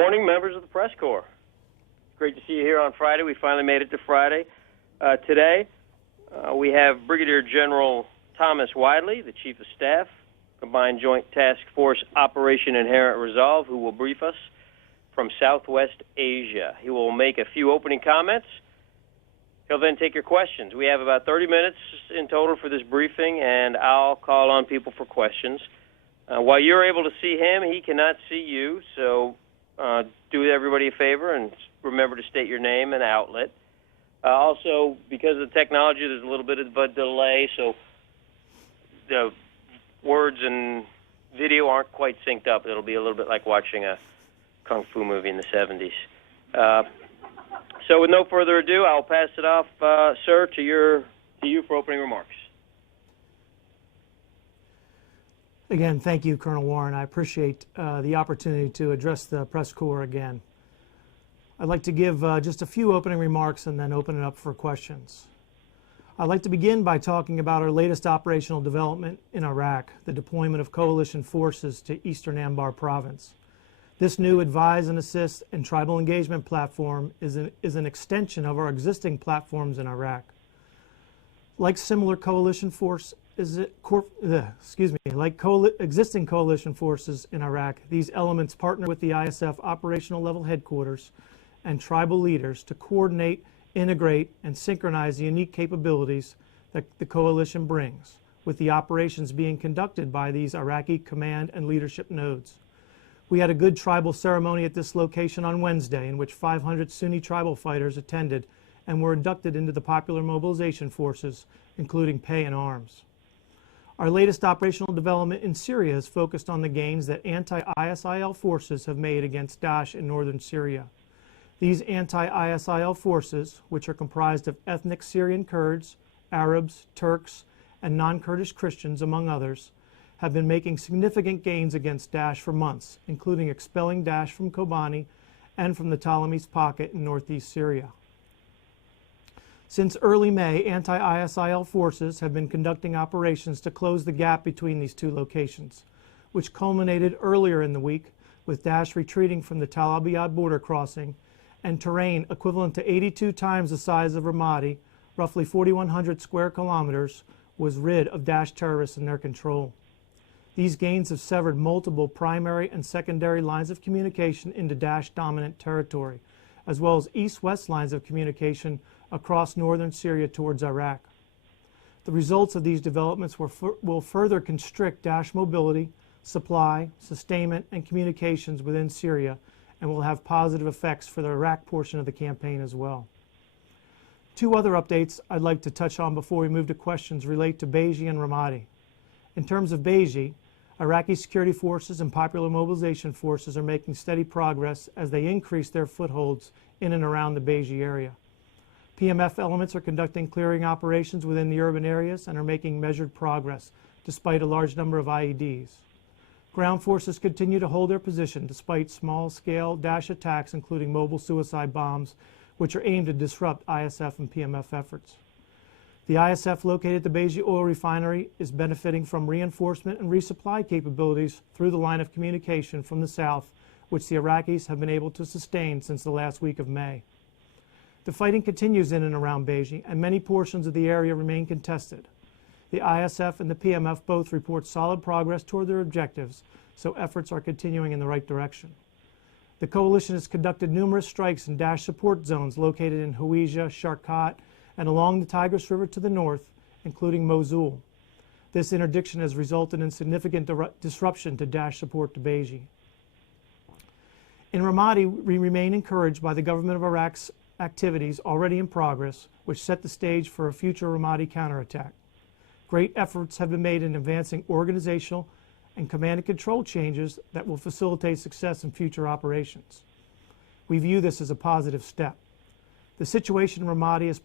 morning, members of the press corps. Great to see you here on Friday. We finally made it to Friday. Today, we have Brigadier General Thomas Weidley, the Chief of Staff, Combined Joint Task Force Operation Inherent Resolve, who will brief us from Southwest Asia. He will make a few opening comments. He'll then take your questions. We have about 30 minutes in total for this briefing, and I'll call on people for questions. While you're able to see him, he cannot see you, so do everybody a favor and remember to state your name and outlet. Also, because of the technology, there's a little bit of a delay, so the words and video aren't quite synced up. It'll be a little bit like watching a kung fu movie in the 70s. So with no further ado, I'll pass it off, sir, to you for opening remarks. Again, thank you, Colonel Warren. I appreciate the opportunity to address the press corps again. I'd like to give just a few opening remarks and then open it up for questions. I'd like to begin by talking about our latest operational development in Iraq, the deployment of coalition forces to eastern Anbar province. This new advise and assist and tribal engagement platform is an extension of our existing platforms in Iraq. Like similar coalition force, existing coalition forces in Iraq, these elements partner with the ISF operational level headquarters and tribal leaders to coordinate, integrate, and synchronize the unique capabilities that the coalition brings, with the operations being conducted by these Iraqi command and leadership nodes. We had a good tribal ceremony at this location on Wednesday in which 500 Sunni tribal fighters attended and were inducted into the popular mobilization forces, including pay and arms. Our latest operational development in Syria is focused on the gains that anti-ISIL forces have made against Daesh in northern Syria. These anti-ISIL forces, which are comprised of ethnic Syrian Kurds, Arabs, Turks, and non-Kurdish Christians, among others, have been making significant gains against Daesh for months, including expelling Daesh from Kobani and from the Ptolemy's pocket in northeast Syria. Since early May, anti-ISIL forces have been conducting operations to close the gap between these two locations, which culminated earlier in the week with Daesh retreating from the Tal Abyad border crossing and terrain equivalent to 82 times the size of Ramadi, roughly 4,100 square kilometers, was rid of Daesh terrorists in their control. These gains have severed multiple primary and secondary lines of communication into Daesh-dominant territory, as well as east-west lines of communication across northern Syria towards Iraq. The results of these developments will further constrict Daesh mobility, supply, sustainment, and communications within Syria, and will have positive effects for the Iraq portion of the campaign as well. Two other updates I'd like to touch on before we move to questions relate to Beji and Ramadi. In terms of Beji, Iraqi security forces and popular mobilization forces are making steady progress as they increase their footholds in and around the Beji area. PMF elements are conducting clearing operations within the urban areas and are making measured progress, despite a large number of IEDs. Ground forces continue to hold their position despite small-scale Daesh attacks, including mobile suicide bombs, which are aimed to disrupt ISF and PMF efforts. The ISF located at the Beji oil refinery is benefiting from reinforcement and resupply capabilities through the line of communication from the south, which the Iraqis have been able to sustain since the last week of May. The fighting continues in and around Beji, and many portions of the area remain contested. The ISF and the PMF both report solid progress toward their objectives, so efforts are continuing in the right direction. The coalition has conducted numerous strikes in Daesh support zones located in Hawija, Sharqat, and along the Tigris River to the north, including Mosul. This interdiction has resulted in significant disruption to Daesh support to Beji. In Ramadi, we remain encouraged by the government of Iraq's activities already in progress, which set the stage for a future Ramadi counterattack. Great efforts have been made in advancing organizational and command and control changes that will facilitate success in future operations. We view this as a positive step. The situation in Ramadi is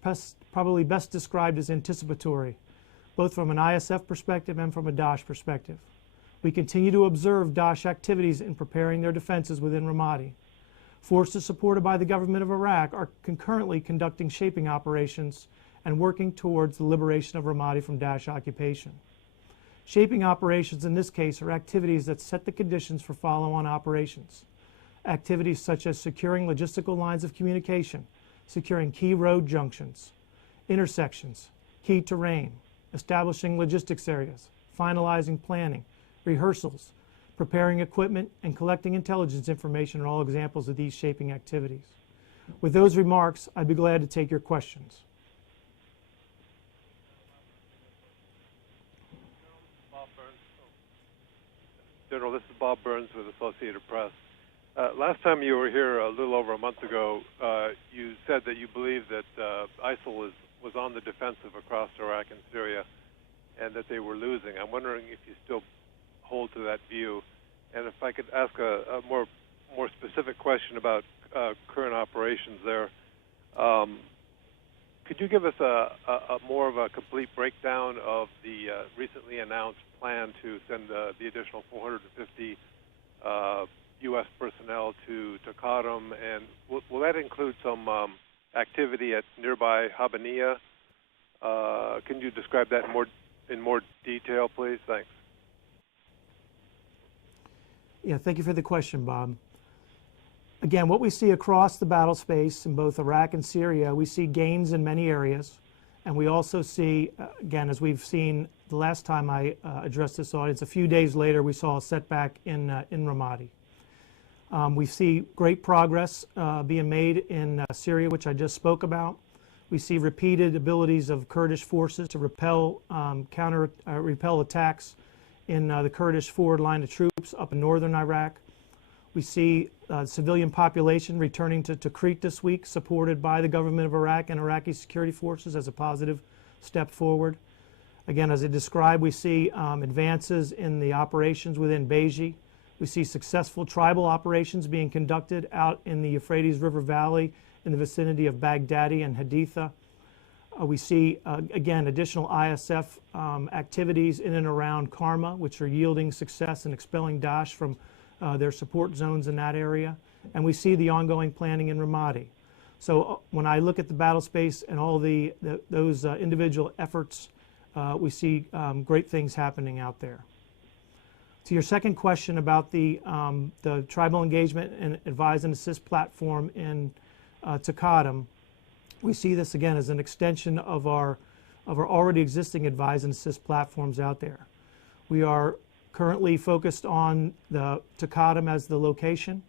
probably best described as anticipatory, both from an ISF perspective and from a Daesh perspective. We continue to observe Daesh activities in preparing their defenses within Ramadi. Forces supported by the government of Iraq are concurrently conducting shaping operations and working towards the liberation of Ramadi from Daesh occupation. Shaping operations in this case are activities that set the conditions for follow-on operations. activities such as securing logistical lines of communication, securing key road junctions, intersections, key terrain, establishing logistics areas, finalizing planning, rehearsals, preparing equipment, and collecting intelligence information are all examples of these shaping activities. With those remarks, I'd be glad to take your questions. General, this is Bob Burns with Associated Press. Last time you were here a little over a month ago, you said that you believe that ISIL was on the defensive across Iraq and Syria and that they were losing. I'm wondering if you still hold to that view. And if I could ask a more specific question about current operations there, could you give us a more of a complete breakdown of the recently announced plan to send the additional 450 U.S. personnel to Tikrit, and will that include some activity at nearby Habaniya? Can you describe that in more detail, please? Thanks. Yeah, thank you for the question, Bob. Again, what we see across the battle space in both Iraq and Syria, we see gains in many areas, and we also see, again, as we've seen the last time I addressed this audience, a few days later we saw a setback in Ramadi. We see great progress being made in Syria, which I just spoke about. We see repeated abilities of Kurdish forces to repel attacks in the Kurdish forward line of troops up in northern Iraq. We see civilian population returning to Tikrit this week, supported by the government of Iraq and Iraqi security forces as a positive step forward. Again, as I described, we see advances in the operations within Brig. We see successful tribal operations being conducted out in the Euphrates River Valley in the vicinity of Baghdadi and Haditha. We see, again, additional ISF activities in and around Karma, which are yielding success in expelling Daesh from their support zones in that area. And we see the ongoing planning in Ramadi. So when I look at the battle space and all those individual efforts, we see great things happening out there. To your second question about the tribal engagement and advise and assist platform in Tikrit, we see this again as an extension of our already existing advise and assist platforms out there. We are currently focused on the Tikrit as the location.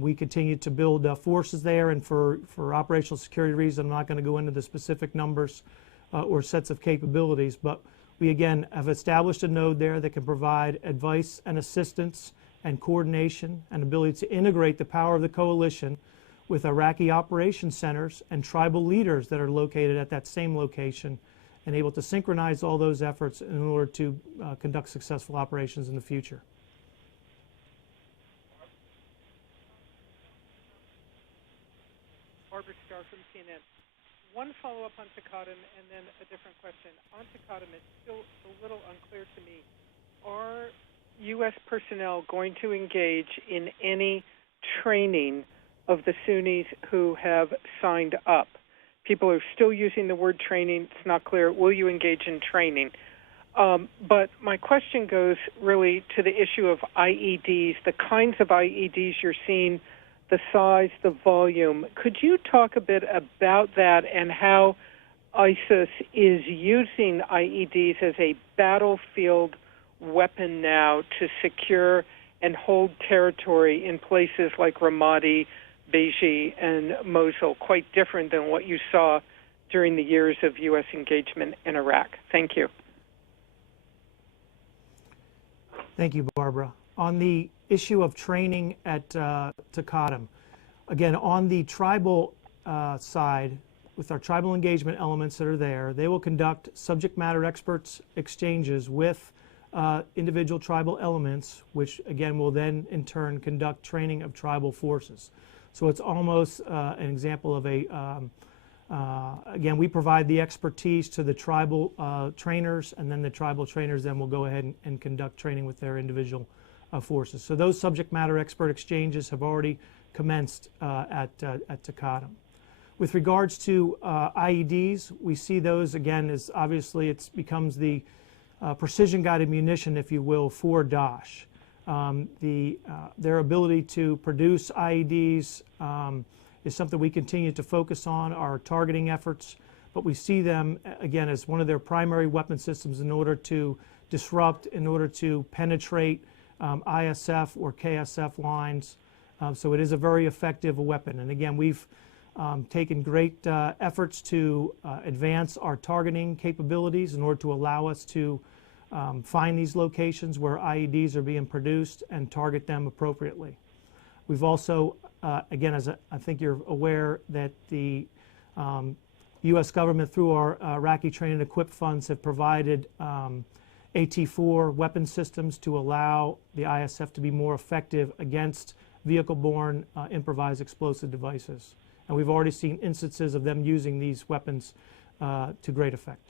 We continue to build forces there, and for operational security reasons, I'm not going to go into the specific numbers or sets of capabilities, but we again have established a node there that can provide advice and assistance and coordination and ability to integrate the power of the coalition with Iraqi operations centers and tribal leaders that are located at that same location, and able to synchronize all those efforts in order to conduct successful operations in the future. Barbara Starr from CNN. One follow-up on Tikrit and then a different question. On Tikrit, it's still a little unclear to me. Are U.S. personnel going to engage in any training of the Sunnis who have signed up? People are still using the word training. It's not clear. Will you engage in training? But my question goes really to the issue of IEDs, the kinds of IEDs you're seeing, the size, the volume. Could you talk a bit about that and how ISIS is using IEDs as a battlefield weapon now to secure and hold territory in places like Ramadi, Brig, and Mosul, quite different than what you saw during the years of U.S. engagement in Iraq? Thank you. Thank you, Barbara. On the issue of training at Tikrit, again, on the tribal side, with our tribal engagement elements that are there, they will conduct subject matter experts exchanges with individual tribal elements, which again will then in turn conduct training of tribal forces. So it's almost an example of again, we provide the expertise to the tribal trainers, and then the tribal trainers then will go ahead and conduct training with their individual forces. So those subject matter expert exchanges have already commenced at Tikrit. With regards to IEDs, we see those again as obviously it becomes the precision guided munition, if you will, for Daesh. Their ability to produce IEDs is something we continue to focus on, our targeting efforts, but we see them, again, as one of their primary weapon systems in order to disrupt, in order to penetrate ISF or KSF lines. So it is a very effective weapon. And again, we've taken great efforts to advance our targeting capabilities in order to allow us to find these locations where IEDs are being produced and target them appropriately. We've also, again, as I think you're aware, that the U.S. government through our Iraqi Train and Equip funds have provided AT-4 weapon systems to allow the ISF to be more effective against vehicle-borne improvised explosive devices. And we've already seen instances of them using these weapons to great effect.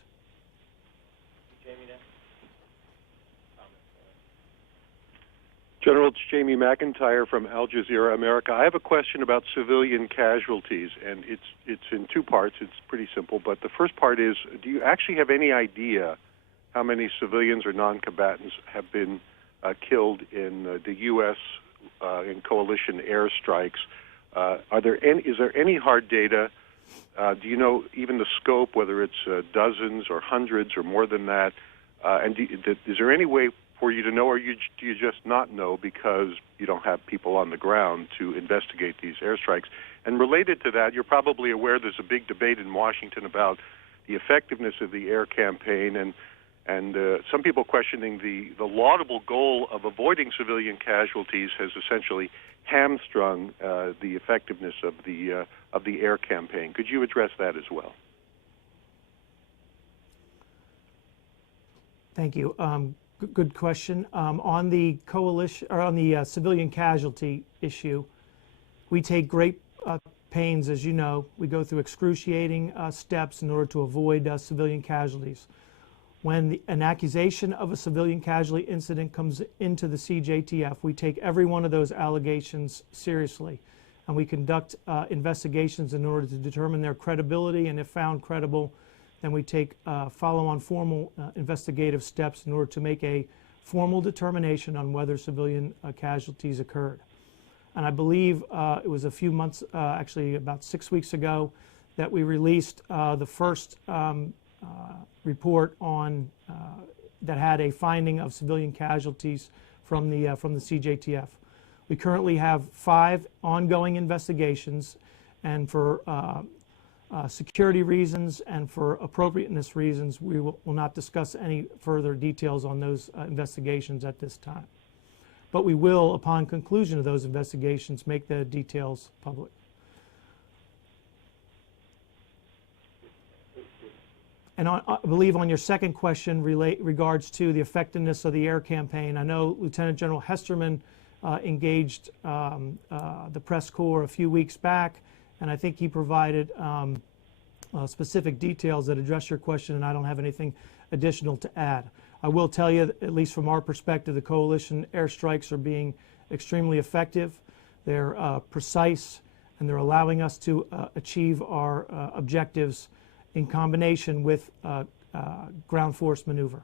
General, it's Jamie McIntyre from Al Jazeera America. I have a question about civilian casualties, and it's in two parts. It's pretty simple, but the first part is, do you actually have any idea how many civilians or non-combatants have been killed in the U.S. In coalition airstrikes? Is there any hard data? Do you know even the scope, whether it's dozens or hundreds or more than that? And is there any way for you to know, or do you just not know because you don't have people on the ground to investigate these airstrikes? And related to that, you're probably aware there's a big debate in Washington about the effectiveness of the air campaign, and some people questioning the laudable goal of avoiding civilian casualties has essentially hamstrung the effectiveness of the air campaign. Could you address that as well? Thank you. Good question. On the coalition, or on the civilian casualty issue, we take great pains, as you know. We go through excruciating steps in order to avoid civilian casualties. When an accusation of a civilian casualty incident comes into the CJTF, we take every one of those allegations seriously, and we conduct investigations in order to determine their credibility, and if found credible, then we take follow-on formal investigative steps in order to make a formal determination on whether civilian casualties occurred. And I believe it was a few months, actually about 6 weeks ago, that we released the first report on that had a finding of civilian casualties from the CJTF. We currently have 5 ongoing investigations, and for security reasons and for appropriateness reasons, we will not discuss any further details on those investigations at this time. But we will, upon conclusion of those investigations, make the details public. And I believe on your second question regards to the effectiveness of the air campaign, I know Lieutenant General Hesterman engaged the press corps a few weeks back, and I think he provided specific details that address your question, and I don't have anything additional to add. I will tell you, at least from our perspective, the coalition airstrikes are being extremely effective. They're precise, and they're allowing us to achieve our objectives in combination with ground force maneuver.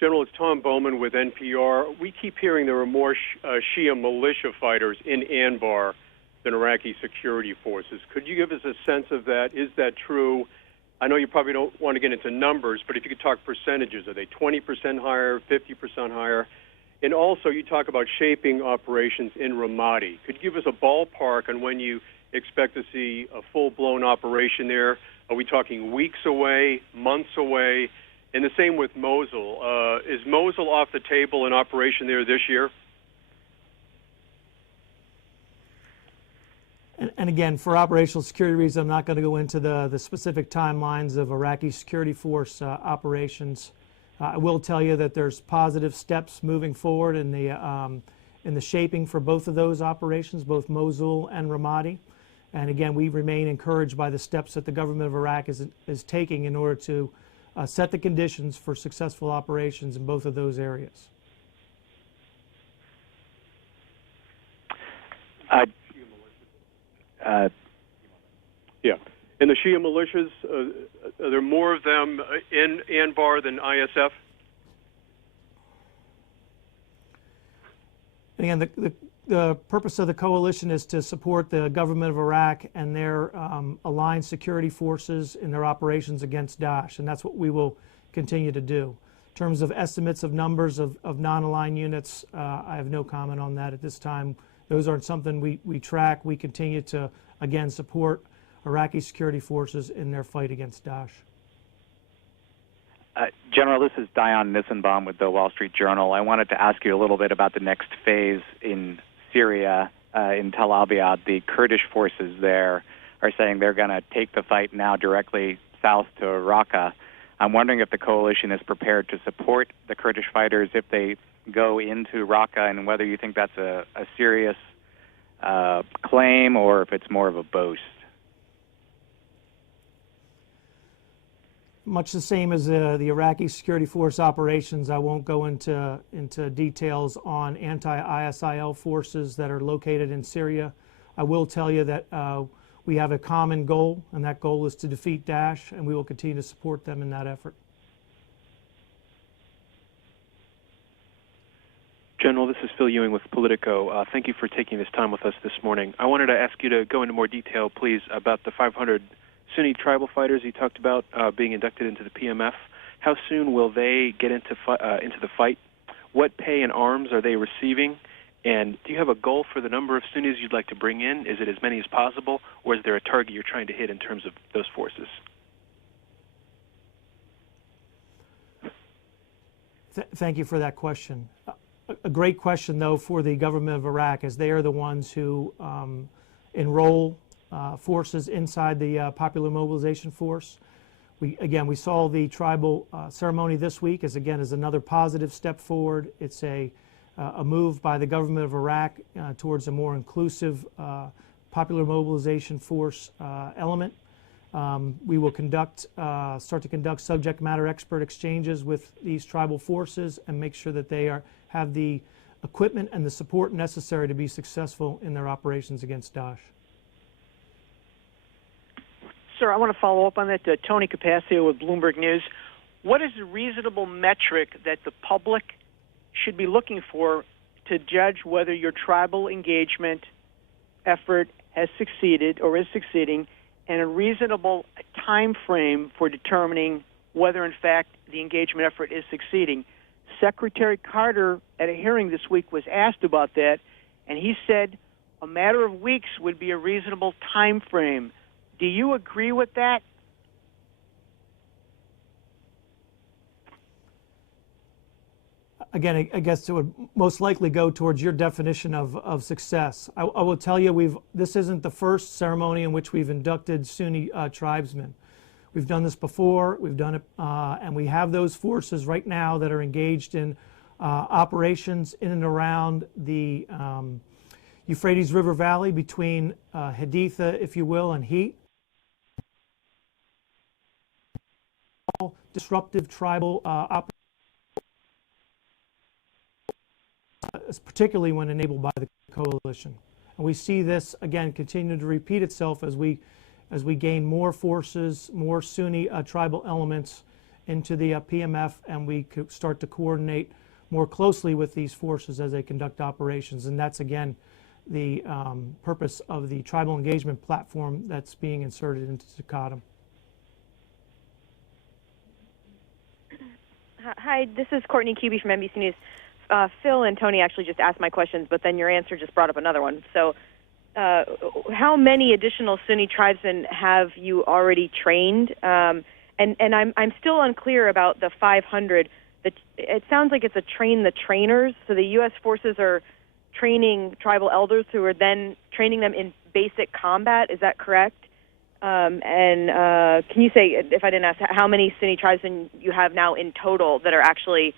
General, it's Tom Bowman with NPR. We keep hearing there are more Shia militia fighters in Anbar than Iraqi security forces. Could you give us a sense of that? Is that true? I know you probably don't want to get into numbers, but if you could talk percentages, are they 20% higher, 50% higher? And also, you talk about shaping operations in Ramadi. Could you give us a ballpark on when you expect to see a full-blown operation there? Are we talking weeks away, months away? And the same with Mosul. Is Mosul off the table in operation there this year? And again, for operational security reasons, I'm not going to go into the specific timelines of Iraqi security force operations. I will tell you that there's positive steps moving forward in the shaping for both of those operations, both Mosul and Ramadi. And again, we remain encouraged by the steps that the government of Iraq is taking in order to set the conditions for successful operations in both of those areas. Yeah. And the Shia militias, are there more of them in Anbar than ISF? And again, the purpose of the coalition is to support the government of Iraq and their aligned security forces in their operations against Daesh, and that's what we will continue to do. In terms of estimates of numbers of non-aligned units, I have no comment on that at this time. Those aren't something we track. We continue to, again, support Iraqi security forces in their fight against Daesh. General, this is Dion Nissenbaum with the Wall Street Journal. I wanted to ask you a little bit about the next phase in Syria, in Tel Abyad. The Kurdish forces there are saying they're going to take the fight now directly south to Raqqa. I'm wondering if the coalition is prepared to support the Kurdish fighters if they go into Raqqa, and whether you think that's a serious claim or if it's more of a boast. Much the same as the Iraqi security force operations, I won't go into details on anti-ISIL forces that are located in Syria. I will tell you that we have a common goal, and that goal is to defeat Daesh, and we will continue to support them in that effort. General, this is Phil Ewing with Politico. Thank you for taking this time with us this morning. I wanted to ask you to go into more detail, please, about the 500 Sunni tribal fighters you talked about being inducted into the PMF. How soon will they get into the fight? What pay and arms are they receiving? And do you have a goal for the number of Sunnis you'd like to bring in? Is it as many as possible, or is there a target you're trying to hit in terms of those forces? Thank you for that question. A great question, though, for the government of Iraq, as they are the ones who enroll forces inside the Popular Mobilization Force. We saw the tribal ceremony this week as another positive step forward. It's a move by the government of Iraq towards a more inclusive Popular Mobilization Force element. We will start to conduct subject matter expert exchanges with these tribal forces and make sure that they have the equipment and the support necessary to be successful in their operations against Daesh. Sir, I want to follow up on that. Tony Capaccio with Bloomberg News. What is a reasonable metric that the public should be looking for to judge whether your tribal engagement effort has succeeded or is succeeding, and a reasonable time frame for determining whether, in fact, the engagement effort is succeeding? Secretary Carter, at a hearing this week, was asked about that, and he said a matter of weeks would be a reasonable time frame. Do you agree with that? Again, I guess it would most likely go towards your definition of success. I will tell you, this isn't the first ceremony in which we've inducted Sunni tribesmen. We've done this before. We've done it, and we have those forces right now that are engaged in operations in and around the Euphrates River Valley between Haditha, if you will, and Heat. Disruptive tribal operations, particularly when enabled by the coalition. And we see this, again, continue to repeat itself as we gain more forces, more Sunni tribal elements into the PMF, and we start to coordinate more closely with these forces as they conduct operations. And that's, again, the purpose of the tribal engagement platform that's being inserted into Tikrit. Hi, this is Courtney Cubey from NBC News. Phil and Tony actually just asked my questions, but then your answer just brought up another one. So how many additional Sunni tribesmen have you already trained? And I'm still unclear about the 500. It sounds like it's a train the trainers. So the U.S. forces are training tribal elders who are then training them in basic combat. Is that correct? And can you say, if I didn't ask, how many Sunni tribesmen you have now in total that are actually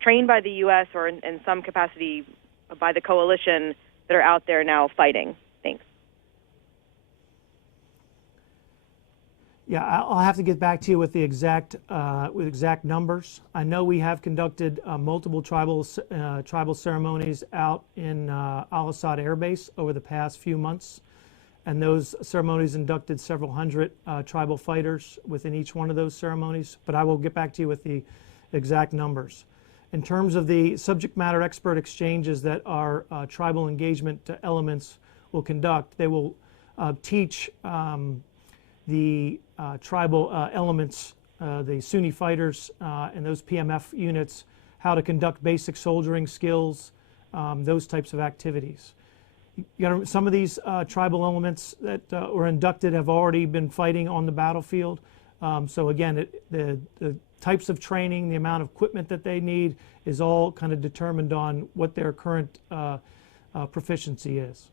trained by the U.S. or in some capacity by the coalition that are out there now fighting? Thanks. Yeah, I'll have to get back to you with the exact numbers. I know we have conducted multiple tribal ceremonies out in Al-Assad Air Base over the past few months, and those ceremonies inducted several hundred tribal fighters within each one of those ceremonies. But I will get back to you with the exact numbers. In terms of the subject matter expert exchanges that our tribal engagement elements will conduct, they will teach the tribal elements, the Sunni fighters and those PMF units, how to conduct basic soldiering skills, those types of activities. Some of these tribal elements that were inducted have already been fighting on the battlefield. So again, the types of training, the amount of equipment that they need is all kind of determined on what their current proficiency is.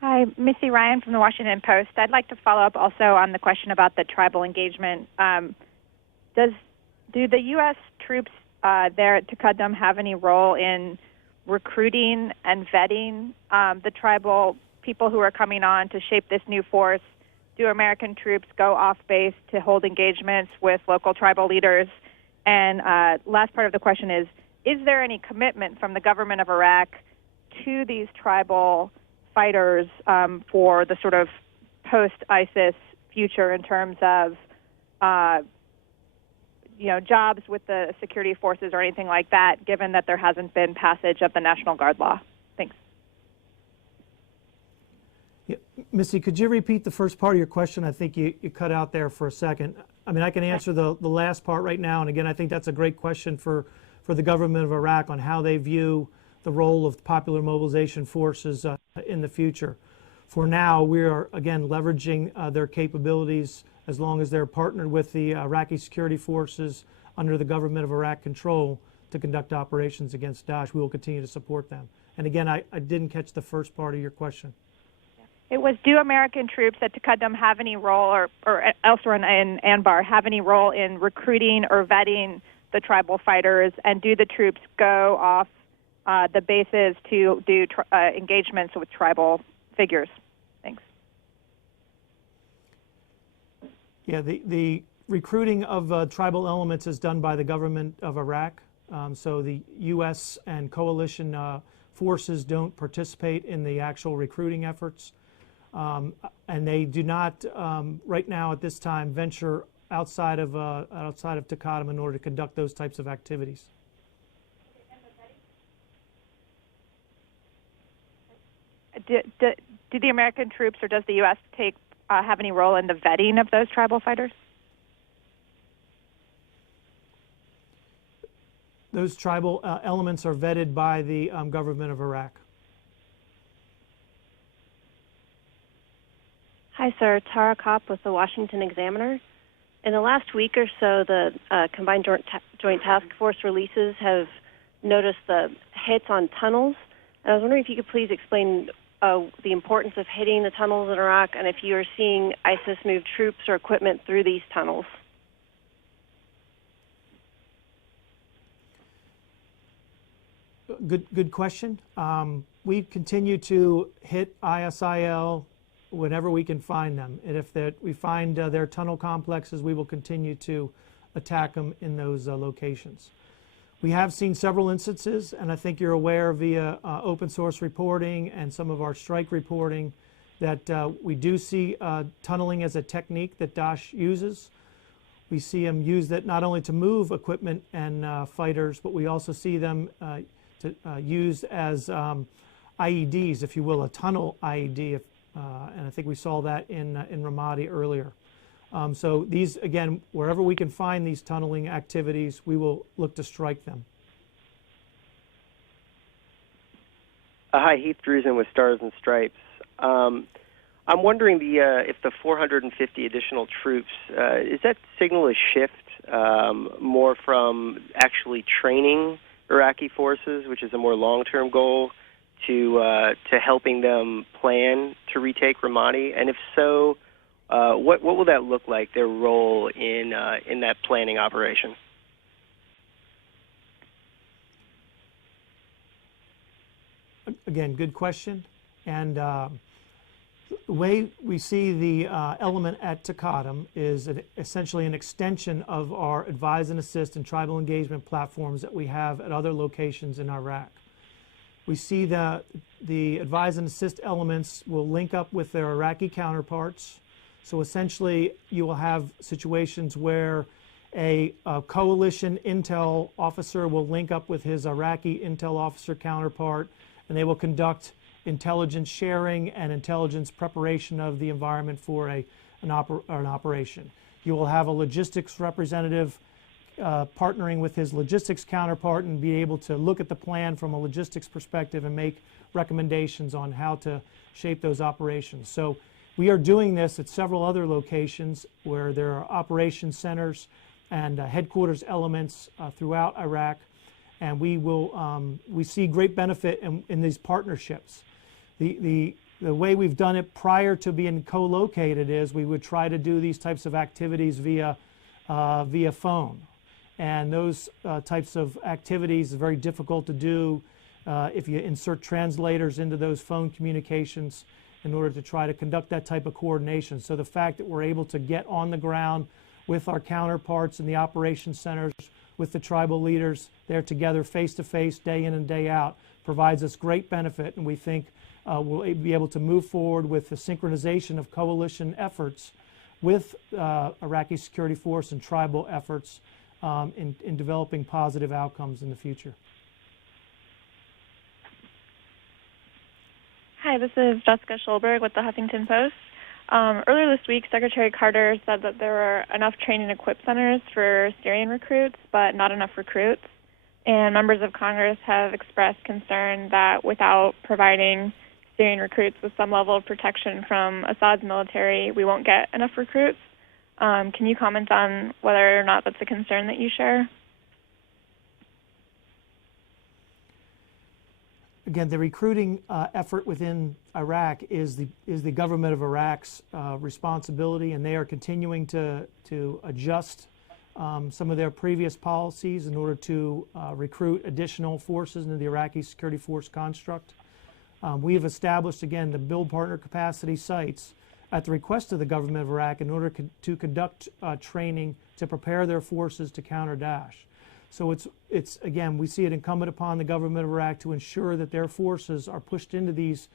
Hi, Missy Ryan from the Washington Post. I'd like to follow up also on the question about the tribal engagement. Do the U.S. troops there at Tikrit have any role in recruiting and vetting the tribal people who are coming on to shape this new force? Do American troops go off base to hold engagements with local tribal leaders? And last part of the question is there any commitment from the government of Iraq to these tribal fighters for the sort of post-ISIS future in terms of jobs with the security forces or anything like that, given that there hasn't been passage of the National Guard law? Thanks. Yeah. Missy, could you repeat the first part of your question? I think you cut out there for a second. I mean, I can answer the last part right now, and again, I think that's a great question for the government of Iraq on how they view the role of popular mobilization forces in the future. For now, we are, again, leveraging their capabilities as long as they're partnered with the Iraqi security forces under the government of Iraq control to conduct operations against Daesh. We will continue to support them. And again, I didn't catch the first part of your question. It was, do American troops at Tikrit have any role, or elsewhere in Anbar, have any role in recruiting or vetting the tribal fighters, and do the troops go off the bases to do engagements with tribal figures? Thanks. Yeah, the recruiting of tribal elements is done by the government of Iraq. So the U.S. and coalition forces don't participate in the actual recruiting efforts. And they do not, right now at this time, venture outside of Tikrit in order to conduct those types of activities. Do the American troops or does the U.S. have any role in the vetting of those tribal fighters? Those tribal elements are vetted by the government of Iraq. Hi, sir. Tara Kopp with the Washington Examiner. In the last week or so, the Combined Joint Task Force releases have noticed the hits on tunnels. And I was wondering if you could please explain the importance of hitting the tunnels in Iraq and if you are seeing ISIS move troops or equipment through these tunnels. Good question. We continue to hit ISIL whenever we can find them. And if we find their tunnel complexes, we will continue to attack them in those locations. We have seen several instances, and I think you're aware via open source reporting and some of our strike reporting that we do see tunneling as a technique that Daesh uses. We see them use that not only to move equipment and fighters, but we also see them used as IEDs, if you will, a tunnel IED. And I think we saw that in Ramadi earlier. So these, again, wherever we can find these tunneling activities, we will look to strike them. Hi, Heath Drusen with Stars and Stripes. I'm wondering if the 450 additional troops, is that signal a shift more from actually training Iraqi forces, which is a more long-term goal, to helping them plan to retake Ramadi? And if so, what will that look like, their role in that planning operation? Again, good question. And the way we see the element at Tikrit is essentially an extension of our advise and assist and tribal engagement platforms that we have at other locations in Iraq. We see that the advise and assist elements will link up with their Iraqi counterparts. So essentially, you will have situations where A coalition intel officer will link up with his Iraqi intel officer counterpart, and they will conduct intelligence sharing and intelligence preparation of the environment for an operation. You will have a logistics representative partnering with his logistics counterpart and be able to look at the plan from a logistics perspective and make recommendations on how to shape those operations. So we are doing this at several other locations where there are operation centers and headquarters elements throughout Iraq, and we see great benefit in these partnerships. The way we've done it prior to being co-located is we would try to do these types of activities via phone, and those types of activities are very difficult to do if you insert translators into those phone communications in order to try to conduct that type of coordination. So the fact that we're able to get on the ground with our counterparts in the operation centers, with the tribal leaders there together face to face, day in and day out, provides us great benefit, and we think we'll be able to move forward with the synchronization of coalition efforts with Iraqi security force and tribal efforts in developing positive outcomes in the future. Hi, this is Jessica Schulberg with the Huffington Post. Earlier this week, Secretary Carter said that there were enough training and equip centers for Syrian recruits, but not enough recruits. And members of Congress have expressed concern that without providing Syrian recruits with some level of protection from Assad's military, we won't get enough recruits. Can you comment on whether or not that's a concern that you share? Again, the recruiting effort within Iraq is the government of Iraq's responsibility, and they are continuing to adjust some of their previous policies in order to recruit additional forces into the Iraqi security force construct. We have established, again, the build partner capacity sites at the request of the government of Iraq in order to conduct training to prepare their forces to counter Daesh. So it's again, we see it incumbent upon the government of Iraq to ensure that their forces are pushed into these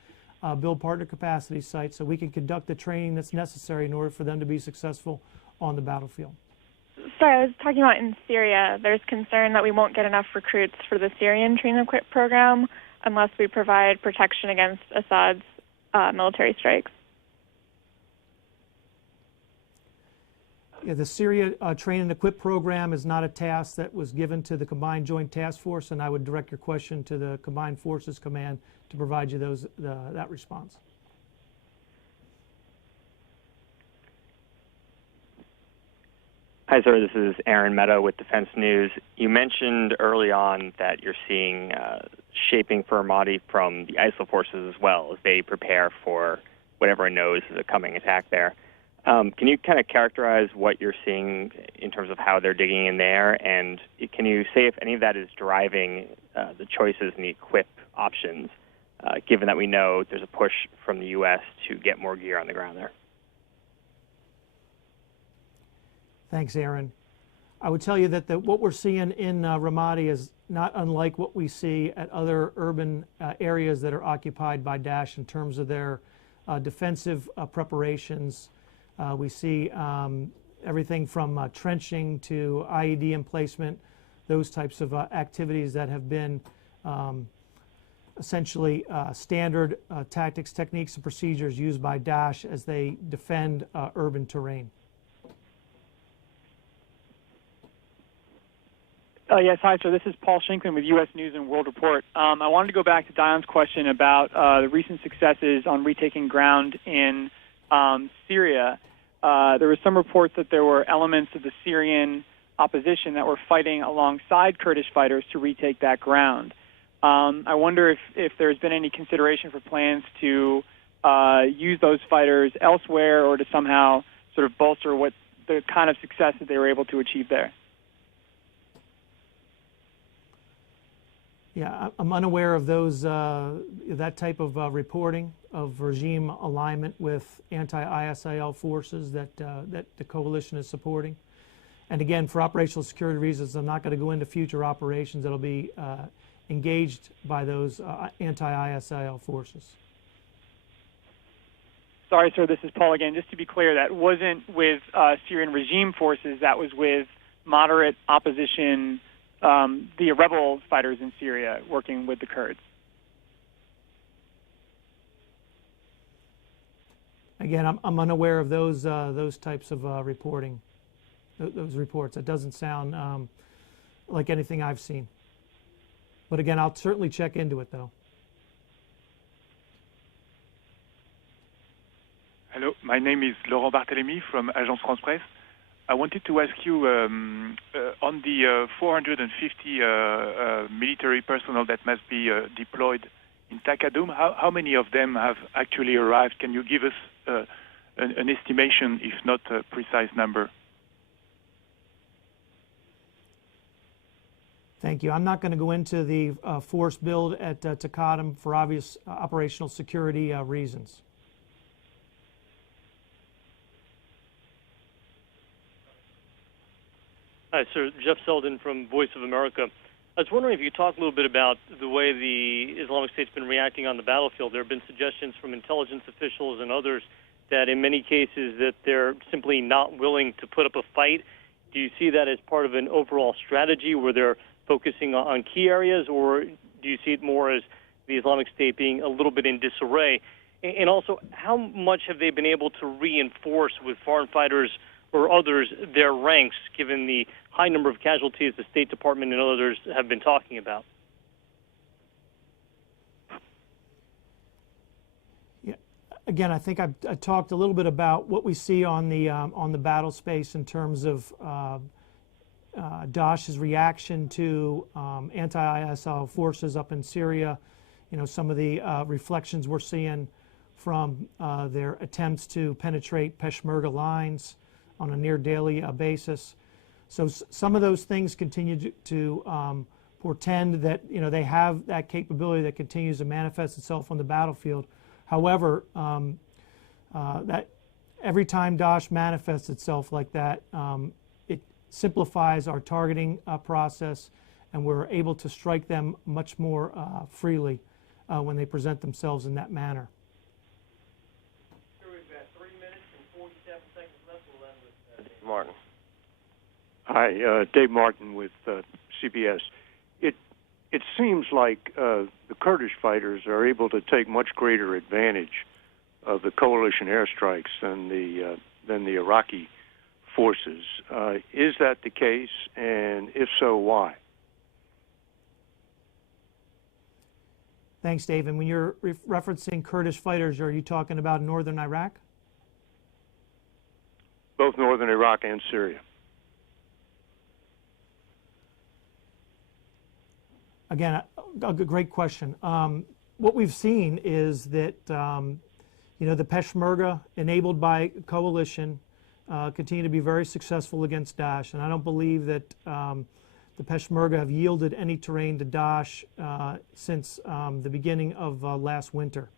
build partner capacity sites so we can conduct the training that's necessary in order for them to be successful on the battlefield. Sorry, I was talking about in Syria. There's concern that we won't get enough recruits for the Syrian train and equip program unless we provide protection against Assad's military strikes. Yeah, the Syria train and equip program is not a task that was given to the Combined Joint Task Force, and I would direct your question to the Combined Forces Command to provide you that response. Hi, sir. This is Aaron Meadow with Defense News. You mentioned early on that you're seeing shaping for Ramadi from the ISIL forces as well as they prepare for whatever it knows is a coming attack there. Can you kind of characterize what you're seeing in terms of how they're digging in there, and can you say if any of that is driving the choices in the equip options, given that we know there's a push from the U.S. to get more gear on the ground there? Thanks, Aaron. I would tell you that what we're seeing in Ramadi is not unlike what we see at other urban areas that are occupied by Daesh in terms of their defensive preparations. We see everything from trenching to IED emplacement, those types of activities that have been essentially standard tactics, techniques, and procedures used by Daesh as they defend urban terrain. Yes, hi, sir. This is Paul Shinkman with U.S. News and World Report. I wanted to go back to Dion's question about the recent successes on retaking ground in Syria. There were some reports that there were elements of the Syrian opposition that were fighting alongside Kurdish fighters to retake that ground. I wonder if there's been any consideration for plans to use those fighters elsewhere or to somehow sort of bolster what the kind of success that they were able to achieve there. Yeah, I'm unaware of those that type of reporting of regime alignment with anti-ISIL forces that the coalition is supporting. And again, for operational security reasons, I'm not going to go into future operations that will be engaged by those anti-ISIL forces. Sorry, sir, this is Paul again. Just to be clear, that wasn't with Syrian regime forces, that was with moderate opposition, the rebel fighters in Syria working with the Kurds? Again, I'm unaware of those types of reporting, those reports. It doesn't sound like anything I've seen. But again, I'll certainly check into it, though. Hello, my name is Laurent Barthélemy from Agence France Presse. I wanted to ask you on the 450 military personnel that must be deployed in Takadum, how many of them have actually arrived? Can you give us an estimation, if not a precise number? Thank you. I'm not going to go into the force build at Takadum for obvious operational security reasons. Hi, sir. Jeff Selden from Voice of America. I was wondering if you could talk a little bit about the way the Islamic State's been reacting on the battlefield. There have been suggestions from intelligence officials and others that in many cases that they're simply not willing to put up a fight. Do you see that as part of an overall strategy where they're focusing on key areas, or do you see it more as the Islamic State being a little bit in disarray? And also, how much have they been able to reinforce with foreign fighters or others their ranks, given the high number of casualties the State Department and others have been talking about? Yeah. Again, I think I talked a little bit about what we see on the battle space in terms of Daesh's reaction to anti-ISIL forces up in Syria. You know, some of the reflections we're seeing from their attempts to penetrate Peshmerga lines on a near daily basis. So some of those things continue to portend that, you know, they have that capability that continues to manifest itself on the battlefield. However, that every time Daesh manifests itself like that, it simplifies our targeting process, and we're able to strike them much more freely when they present themselves in that manner. Martin. Hi, Dave Martin with CBS. It seems like the Kurdish fighters are able to take much greater advantage of the coalition airstrikes than the Iraqi forces. Is that the case, and if so, why? Thanks, Dave. And when you're referencing Kurdish fighters, are you talking about northern Iraq? Both northern Iraq and Syria. Again, a great question. What we've seen is that you know, the Peshmerga, enabled by coalition, continue to be very successful against Daesh, and I don't believe that the Peshmerga have yielded any terrain to Daesh since the beginning of last winter.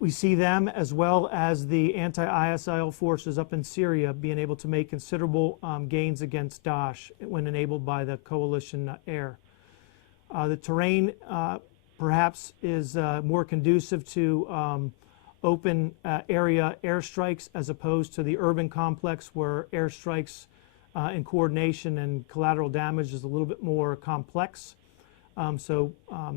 We see them, as well as the anti-ISIL forces up in Syria, being able to make considerable gains against Daesh when enabled by the coalition air. The terrain perhaps is more conducive to open area airstrikes as opposed to the urban complex, where airstrikes in coordination and collateral damage is a little bit more complex. So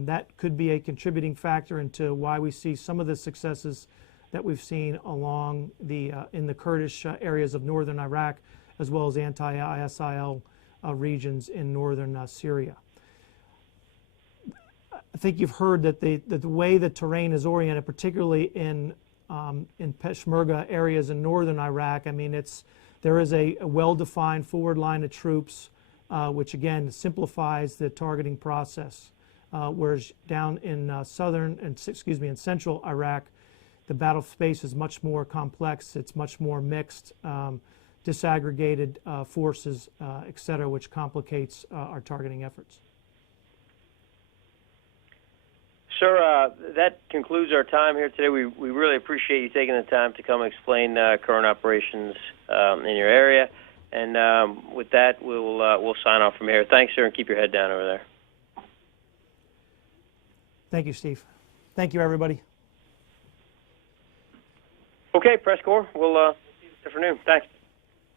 that could be a contributing factor into why we see some of the successes that we've seen along the in the Kurdish areas of northern Iraq, as well as anti-ISIL regions in northern Syria. I think you've heard that the way the terrain is oriented, particularly in Peshmerga areas in northern Iraq, I mean, there is a well-defined forward line of troops, which again simplifies the targeting process. Whereas down in in central Iraq, the battle space is much more complex. It's much more mixed, disaggregated forces, et cetera, which complicates our targeting efforts. Sir, that concludes our time here today. We really appreciate you taking the time to come explain current operations in your area. And with that, we'll sign off from here. Thanks, sir, and keep your head down over there. Thank you, Steve. Thank you, everybody. Okay, press corps. We'll see you this afternoon. Thanks.